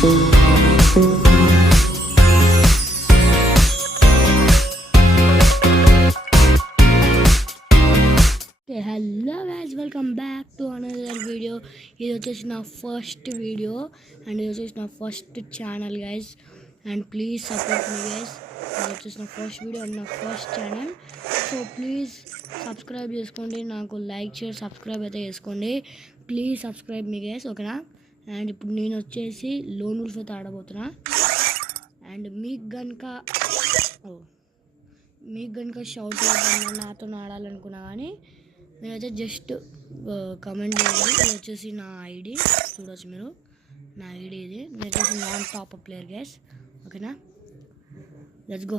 Hello guys, welcome back to another video. ఇది వచ్చేసి నా ఫస్ట్ వీడియో అండ్ ఇది వచ్చేసి నా first channel guys and please support me guys. ఇది వచ్చేసి నా ఫస్ట్ వీడియో అండ్ నా first channel. So please subscribe చేసుకోండి, నాకు లైక్ షేర్ సబ్స్క్రైబ్ అయితే చేసుకోండి. ప్లీజ్ సబ్స్క్రైబ్ మీ గైస్, ఓకేనా? అండ్ ఇప్పుడు నేను వచ్చేసి లోన్ వుల్ఫ్ అయితే ఆడబోతున్నా. అండ్ మీకు కనుక షౌట్ అవుతున్నా నాతో ఆడాలనుకున్నా కానీ నేనైతే జస్ట్ కమెంట్ చేయండి. ఇది వచ్చేసి నా ఐడి చూడవచ్చు మీరు, నా ఐడి ఇది. నేను వచ్చేసి నాన్ టాప్ ప్లేయర్ గైస్, ఓకేనా? Let's go.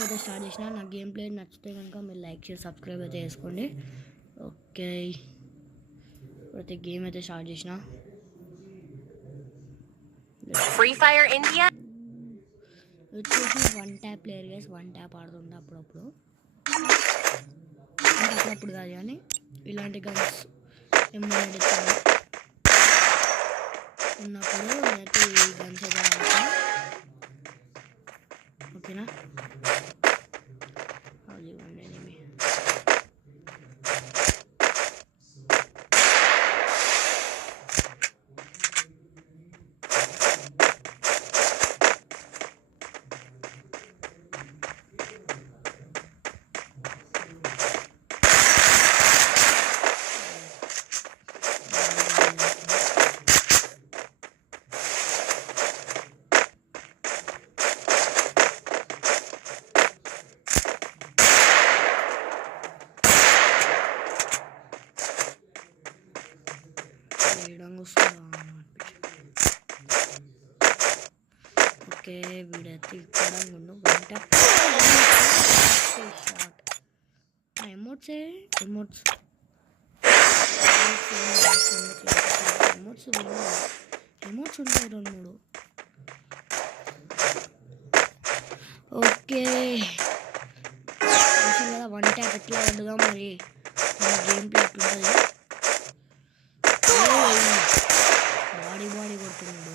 అయితే స్టార్ట్ చేసిన. నా గేమ్ ప్లే నచ్చితే కనుక మీరు లైక్ చేసి సబ్స్క్రైబ్ అయితే చేసుకోండి, ఓకే? ఇప్పుడైతే గేమ్ అయితే స్టార్ట్ చేసిన. ఫ్రీ ఫైర్ ఇండియా వచ్చేసి 1 ట్యాప్ ప్లేయర్ గైస్. 1 ట్యాప్ ఆడుతుండే అప్పుడప్పుడు కాదు కానీ ఇలాంటి గన్స్ ఏమైనా ఉన్నప్పుడు నేనైతే ఈ గన్స్ అయితే ఆడతాను, ఓకేనా? అది ఎనిమి ఓకే. వీడైతే ఇక్కడ ముందు షార్ట్ ఎమోట్స్ ఎమోట్స్ ఉంటాయి 2-3. ఓకే కదా 1 ట్యాప్ ఎట్లా ఉండగా మరి మన గేమ్ ప్లే ఎట్లుంటుంది. బాడీ కొడుతున్నాడు.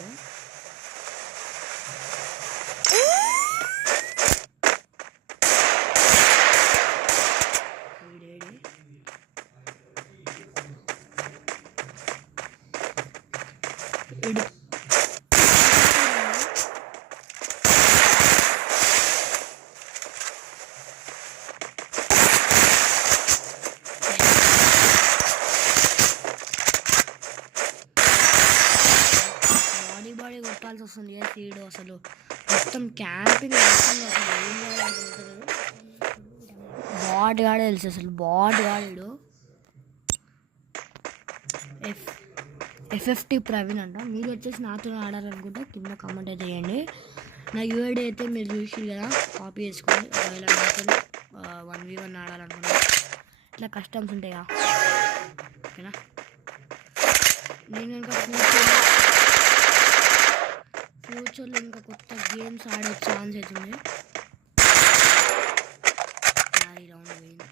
బాడీ కొట్టాల్సి వస్తుంది సీడు. అసలు మొత్తం క్యాంపింగ్ బాట్ గాడే తెలుసు, అసలు బాట్ గాడు. FFT ప్రవీణ్ అంట. మీరు వచ్చేసి నాతో ఆడాలనుకుంటే కింద కామెంట్ అయితే చేయండి. నా యూఐడి అయితే మీరు చూసి కదా కాపీ చేసుకోండి. ఒకవేళ నాతో 1v1 ఆడాలనుకుంటే ఇట్లా కస్టమ్స్ ఉంటాయా, ఓకేనా? నేను ఇంకా ఫ్యూచర్లో ఇంకా కొత్త గేమ్స్ ఆడే ఛాన్స్ అవుతుంది. రౌండ్ పోయింది.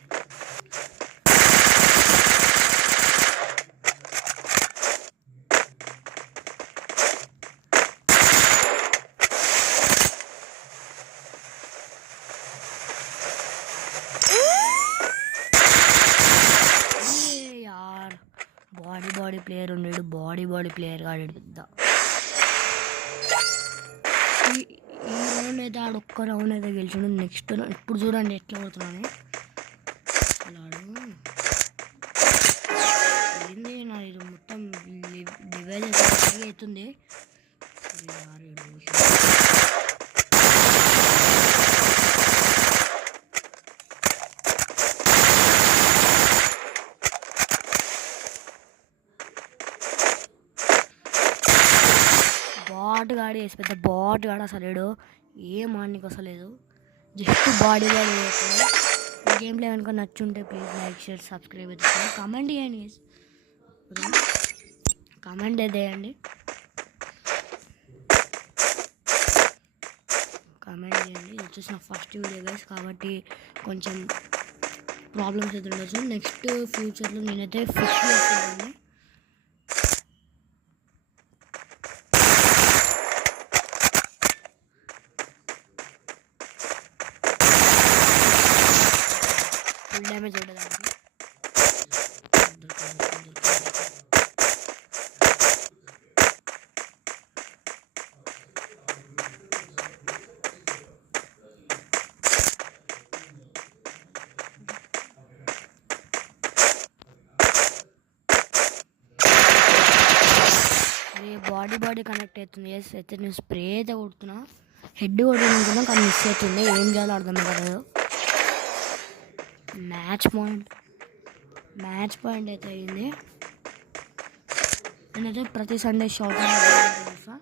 బాడీ ప్లేయర్ ఉన్నాడు, బాడీ ప్లేయర్ ఆడాడు పెద్ద. ఈ రౌండ్ అయితే ఆడొక్క రౌండ్ అయితే గెలిచాడు. నెక్స్ట్ ఇప్పుడు చూడండి ఎట్లా కొడుతున్నాను. ఏంది నా ఇది మొత్తం డివైజ్ అయితే అవుతుంది. బాట్ గాడి వేసి పెద్ద బాట్ గాడు అసలు ఏం ఆడనికి వస్తలేదు, జస్ట్ బాడీ వేస్తుంది. గేమ్ ప్లే కనుక నచ్చుంటే ప్లీజ్ లైక్ షేర్ సబ్స్క్రైబ్ అయితే కమెంట్ చేయండి, కమెంట్ అయితే వేయండి. ఇది వచ్చేసి నా ఫస్ట్ వీడియో గైస్ కాబట్టి కొంచెం ప్రాబ్లమ్స్ అయితే ఉండొచ్చు. నెక్స్ట్ ఫ్యూచర్లో నేనైతే ఫిక్స్ చేస్తాను. డ్యామేజ్ ఉంటుంది దానికి. బాడీ కనెక్ట్ అవుతుంది. ఎస్ అయితే నేను స్ప్రే అయితే కొడుతున్నా, హెడ్ కొడుతున్నా కానీ మిస్ అవుతుంది. ఏం చేయాలో అర్థం కాదు. మ్యాచ్ పాయింట్ అయితే అయింది. నేనైతే ప్రతి సండే షాప్ చేస్తా.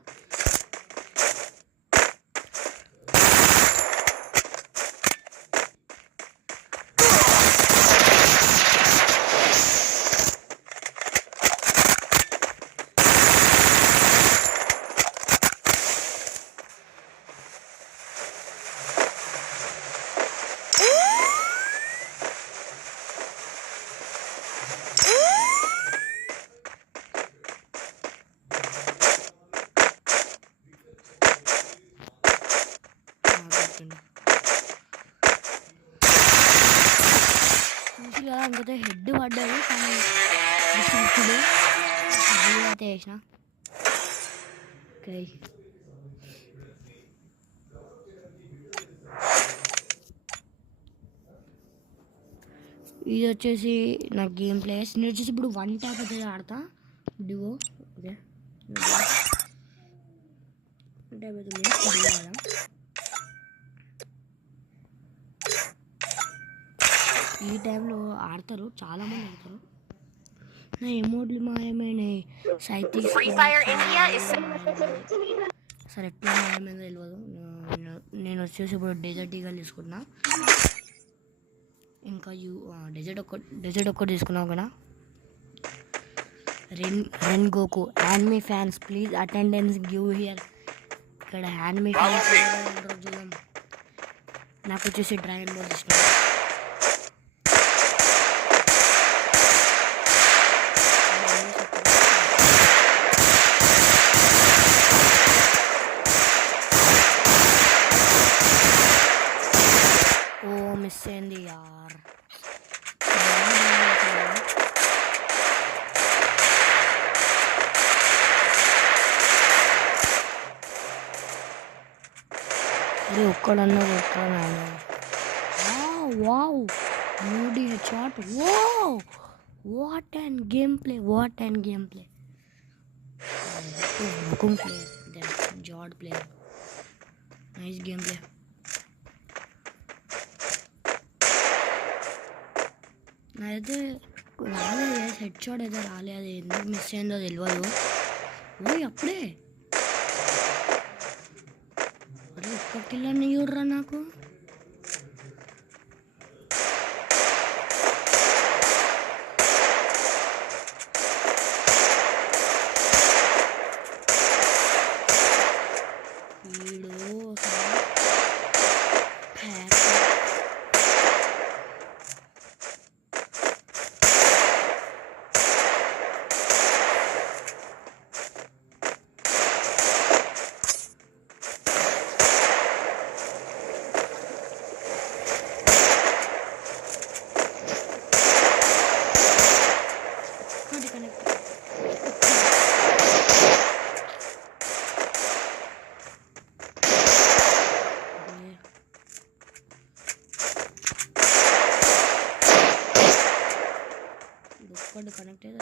చూసి కదా ఇంకైతే హెడ్ పడ్డాడు కానీ ఇప్పుడు అయితే వేసిన. ఓకే ఇది వచ్చేసి నా గేమ్ ప్లేస్. నేను వచ్చేసి ఇప్పుడు 1 ట్యాప్ అయితే ఆడతా. డివో ఓకే 1 ట్యాప్ అయితే డివో ఆడదాం. ఈ టైంలో ఆడతారు, చాలామంది ఆడతారు. నా ఎమోట్లు మాయమైనాయి. Free Fire India is సరే ఎట్లా మాయమైందో తెలియదు. నేను వచ్చేసి ఇప్పుడు డెజర్ట్ ఈగల్ తీసుకున్నా. ఇంకా డెజర్ట్ ఒక్కటి తీసుకున్నావు కదా. Ren Goku anime fans please attendance give here. ఇక్కడ యానిమే ఫ్యాన్స్ చూద్దాం. నాకు వచ్చేసి డ్రాగన్ బాల్ ఇష్టం. మిస్ అయింది యార్. అరే ఒక్కడన్నా కొట్టాను. Wow UD shot. What and game play Mukum player, then Jord player. Nice gameplay. అయితే రాలేదు హెడ్ షాట్ అయితే రాలేదు. అది ఎందుకు మిస్ అయిందో తెలియదు. ఓయ్ అప్పుడే అరే ఒక్క కిల్లర్ని చూడరా నాకు. కనెక్ట్ అయితే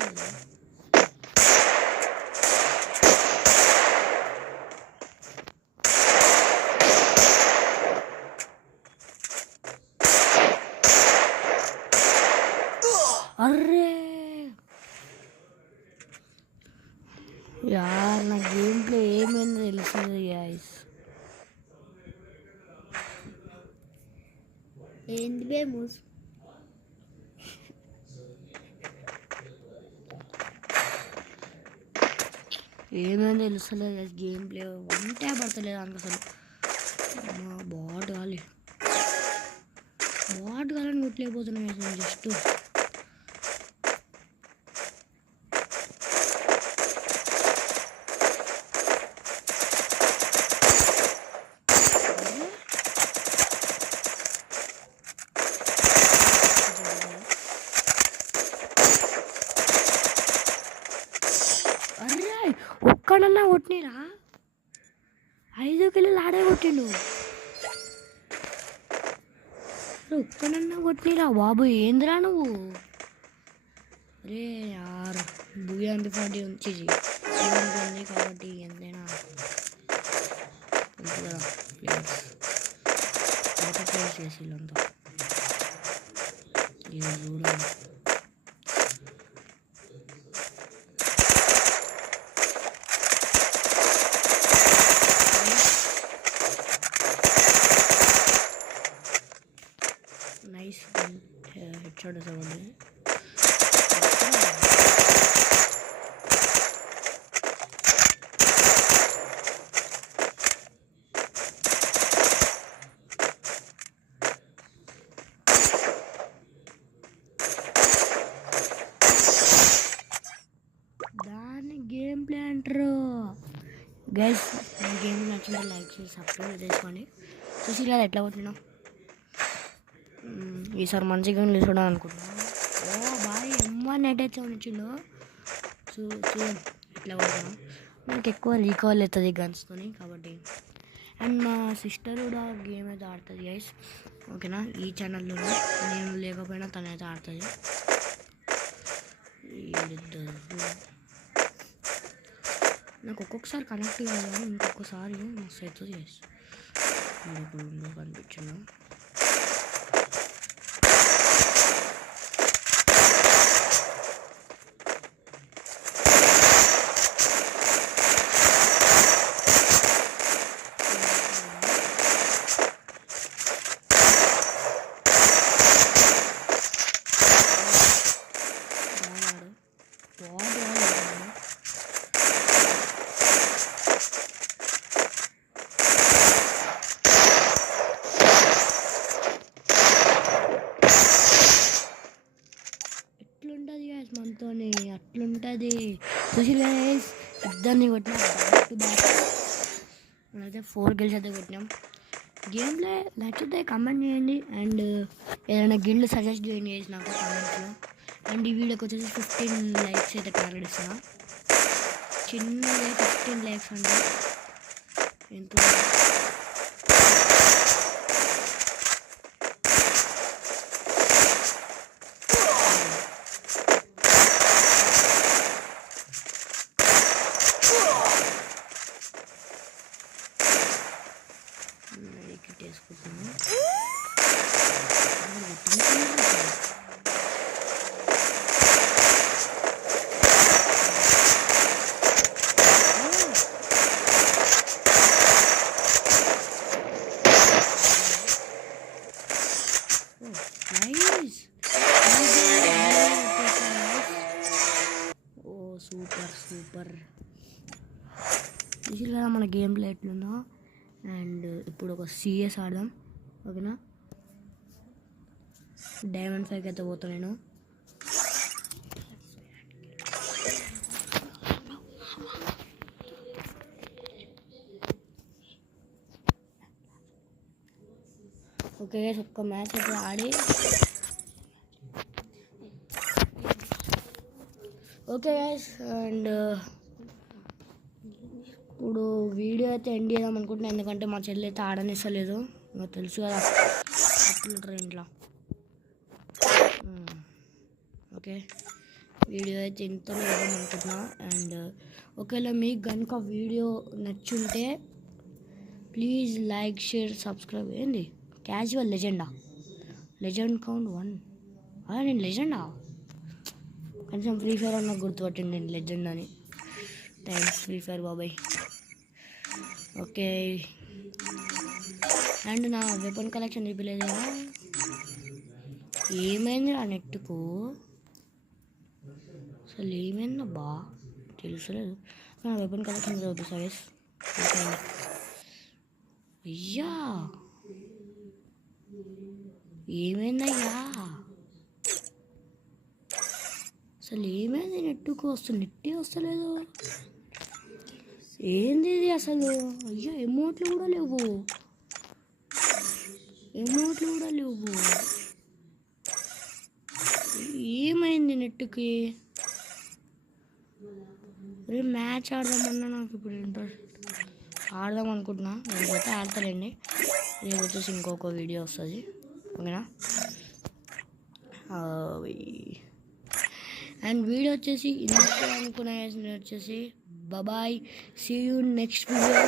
అర్రే యార్ నా గేమ్ ప్లే ఏమైందో తెలుస్తుంది గాయ్స్. ఏంది బేమూస్ ఏమైందో తెలుస్తలేదు గేమ్ ప్లే. 1 ట్యాప్ పడతలేదు దానికి అసలు. బాట్ కాలని కొట్టలేకపోతున్నాయి అసలు. జస్ట్ ఒక్కడన్నా కొట్టిరా 5 కిలోలు ఆడే కొట్టిండు ఒక్కడన్నా కొట్టిరా బాబు ఏందిరా నువ్వు అరే యార్ బియాండ్ 40 ఉంచి ఉంది కాబట్టి ఎంతైనా ప్లేస్ చేసి వీళ్ళంతా ఇది చూడాలి నైస్ హెడ్ షాట్ వేసామండి గేమ్ ప్లే అంటారు గైస్ నా గేమ్ నచ్చింది లైక్ చేసి సబ్స్క్రైబ్ చేసుకోండి చూసి ఇలా ఎట్లా కొట్టినా ఈసారి మంచిగా చూడడం అనుకుంటున్నాను ఓ బాయ్ నెట్ అయితే ఉంచిండు చూడండి ఎట్లా కొడుతున్నాం నాకు ఎక్కువ రీకాల్ అవుతుంది గన్స్తోని కాబట్టి అండ్ మా సిస్టర్ కూడా గేమ్ అయితే ఆడుతుంది గైస్ ఓకేనా ఈ ఛానల్లో నేను లేకపోయినా తనైతే ఆడుతుంది నాకు ఒక్కొక్కసారి కనెక్ట్ కాదు కానీ ఇంకొకసారి మస్తు అవుతుంది చేసి ఇప్పుడు కనిపించింది మనతోని అట్లుంటుంది చూసి ఇద్దరిని కొట్టినాం బ్యాక్ టు బ్యాక్ మనైతే 4 కిల్స్ అయితే కొట్టినాం గేమ్ ప్లే నచ్చితే కమెంట్ చేయండి అండ్ ఏదైనా గిల్డ్ సజెస్ట్ చేయండి నాకు కామెంట్స్లో అండ్ ఈ వీడియోకి వచ్చేసి 15 లైక్స్ అయితే టార్గెట్ ఇస్తున్నా చిన్నదే 15 లైక్స్ అండి ఎంత వేసుకుంటున్నాను సూపర్ ఇలా మన గేమ్ ప్లే ఎట్లుందో అండ్ ఇప్పుడు ఒక సిఎస్ ఆడదాం ఓకేనా డైమండ్ 5 అయితే పోతాను నేను ఓకే ఒక్క మ్యాచ్ అయితే ఆడి ఓకే గైస్ అండ్ ఇప్పుడు వీడియో అయితే ఎండ్ చేద్దాం అనుకుంటున్నాను ఎందుకంటే మా చెల్లి అయితే ఆడనిస్తలేదు నాకు తెలుసు కదా అట్లుంటారు ఇంట్లో ఓకే వీడియో అయితే ఇంతలో వేద్దాం అనుకుంటున్నా అండ్ ఒకవేళ మీకు కనుక వీడియో నచ్చుంటే ప్లీజ్ లైక్ షేర్ సబ్స్క్రైబ్ ఏంది క్యాజువల్ లెజెండ్ కౌంట్ 1 నేను లెజెండా కొంచెం ఫ్రీ ఫైర్ అన్న గుర్తుపట్టింది నేను లెజెండ్ అని థ్యాంక్స్ ఫ్రీ ఫైర్ బాబాయ్ ఓకే అండ్ నా వెపన్ కలెక్షన్ చూపించలేదు కదా ఏమైంది ఆ నెట్కు అసలు ఏమైందబ్బా తెలుసలేదు నా వెపన్ కలెక్షన్ చూపిస్తా గైస్ అయ్యా ఏమైందయ్యా అసలు ఏమైంది నెట్టుకు నెట్టే వస్తలేదు ఏంది ఇది అసలు అయ్యా ఎమోట్లు కూడా లేవు ఏమైంది నెట్టుకి రేపు మ్యాచ్ ఆడదామన్నా నాకు ఇప్పుడు ఇంట్రెస్ట్ ఆడదాం అనుకుంటున్నా. నేను అయితే ఆడతానండి. రేపు వచ్చేసి ఇంకొక వీడియో వస్తుంది, ఓకేనా. అండ్ వీడియో వచ్చేసి ఇందులో అనుకున్నా వచ్చేసి bye, see you next video.